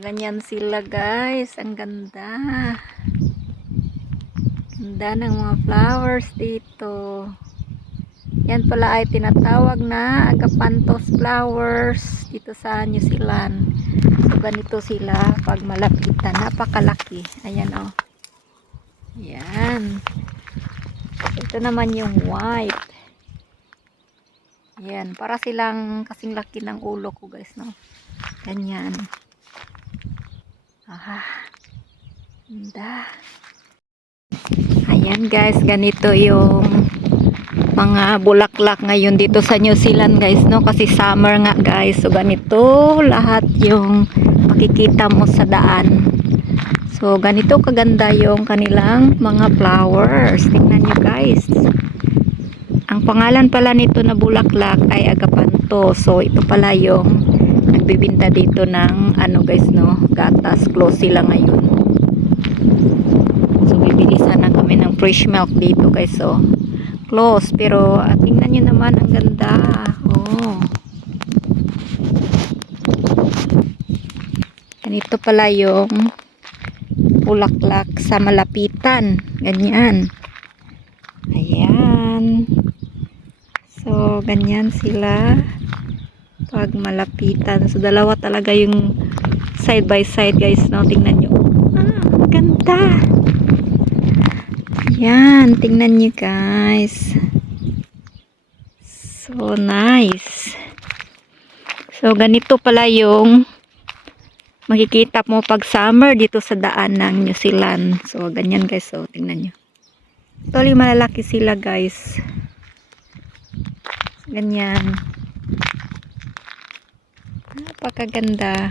Ganyan sila guys. Ang ganda. Ganda ng mga flowers dito. Yan pala ay tinatawag na agapanthus flowers dito sa New Zealand. So ganito sila pag malapitan. Napakalaki. Ayan o. Yan. Ito naman yung white. Yan. Para silang kasing laki ng ulo ko guys. No? Ganyan. Ah. Ganda. Ayan guys. Ganito yung mga bulaklak ngayon dito sa New Zealand guys. No? Kasi summer nga guys. So ganito lahat yung makikita mo sa daan. So, ganito kaganda yung kanilang mga flowers. Tingnan nyo guys. Ang pangalan pala nito na bulaklak ay agapanthus. So, ito pala yung nagbibinta dito ng ano guys no, gatas. Close sila ngayon. So, bibili sana kami ng fresh milk dito guys. So, close. Pero, tingnan nyo naman ang ganda. Oh. Ganito pala yung bulaklak sa malapitan. Ganyan. Ayan. So, ganyan sila pag malapitan. So, dalawa talaga yung side by side guys. No? Tingnan nyo. Ganda. Ayan. Tingnan nyo guys. So, nice. So, ganito pala yung makikita mo pag summer dito sa daan ng New Zealand. So, ganyan guys. So, tingnan nyo. Actually, malalaki sila guys. Ganyan. Napakaganda.